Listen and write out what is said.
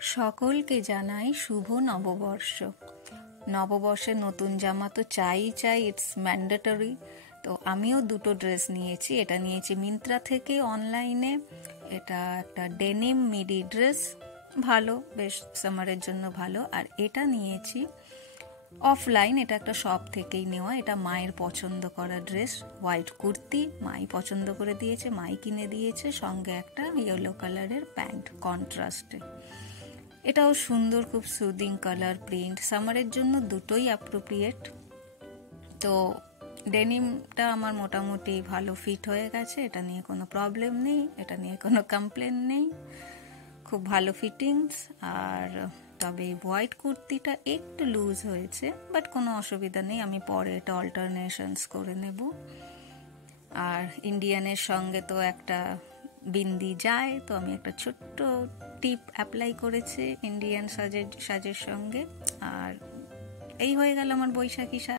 সকলকে জানাই শুভ নববর্ষ। নববর্ষে নতুন জামা তো চাই, ইটস ম্যান্ডেটরি। তো আমিও দুটো ড্রেস নিয়েছি। এটা নিয়েছি মিন্ত্রা থেকে অনলাইনে। এটা একটা ডেনিম মিডি ড্রেস, ভালো, বেশ সামারের জন্য ভালো। আর এটা নিয়েছি অফলাইন, এটা একটা শপ থেকেই নেওয়া। এটা মায়ের পছন্দ করা ড্রেস, হোয়াইট কুর্তি, মাই পছন্দ করে দিয়েছে, মাই কিনে দিয়েছে, সঙ্গে একটা ইয়েলো কালারের প্যান্ট কন্ট্রাস্টে। এটাও সুন্দর, খুব সুদিং কালার, প্রিন্ট, সামারের জন্য দুটোই অ্যাপ্রোপ্রিয়েট। তো ডেনিমটা আমার মোটামুটি ভালো ফিট হয়ে গেছে, এটা নিয়ে কোনো প্রবলেম নেই, এটা নিয়ে কোনো কমপ্লেন নেই, খুব ভালো ফিটিংস। আর তবে হোয়াইট কুর্তিটা একটু লুজ হয়েছে, বাট কোনো অসুবিধা নেই, আমি পরে এটা অল্টারনেশনস করে নেব। আর ইন্ডিয়ানের সঙ্গে তো একটা বিন্দি যায়, তো আমি একটা ছোট্ট টিপ অ্যাপ্লাই করেছি ইন্ডিয়ান সাজের সঙ্গে। আর এই হয়ে গেল আমার বৈশাখী সাজ।